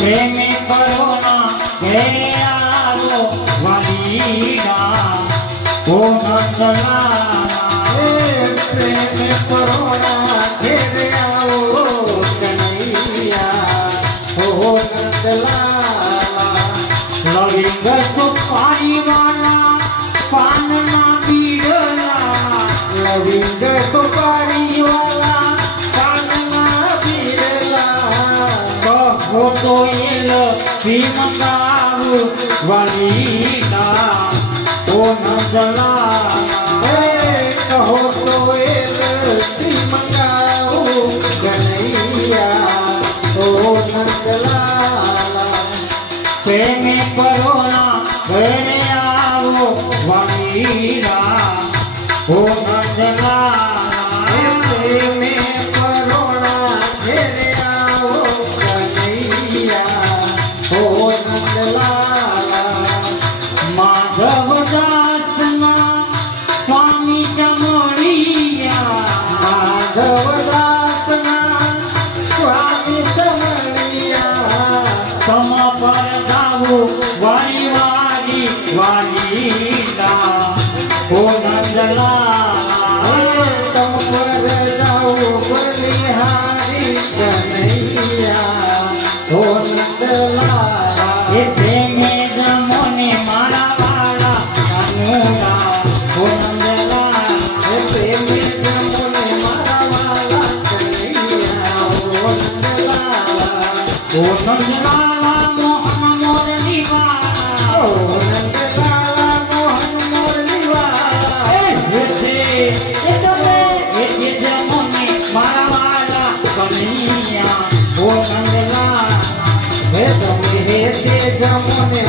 પ્રેમે કરોના હે આવો વાલીના ઓ નંદલાલા પ્રેમે કરોના હે આવો કનૈયા ઓ નંદલાલા લવિંગ સુપારી વાલા પાનના પીડલા લવિંગ સુપારી વાલા પાનના પીડલા કહો તો એલ શ્રીમંગાવું વાલીના ઓ નંદલાલા કહો તો શ્રી મંગાવું કનૈયા ઓ નંદલાલા પ્રેમે કરોના ઘરે આવો વાલીના ઓ નંદલાલા પ્રેમે કરોણા ઘેરે આવો કનૈયા ઓ નંદલાલા માધવદાસના સ્વામી ચમળિયા માધવદાસના સ્વામી સમણિયા તમ પર જાવું વાલી વાલીના ઓ નંદલાલા તમ પર જાઉં બલિહારી કનૈયા ઓ નંદલાલા એ પ્રેમે જમોને મારા વાલા અનુરા ઓ નંદલાલા પ્રેમે જમોને મારા વાલા કનૈયા ઓ નંદલાલા ઓ નંદલાલા મોહન મોરની વાલા ઓ નંદલાલા મોહન મોરની વાલા એ જમોને મારા વાલા કનૈયા ઓ નંદલાલા હે તમે હે તે જમોને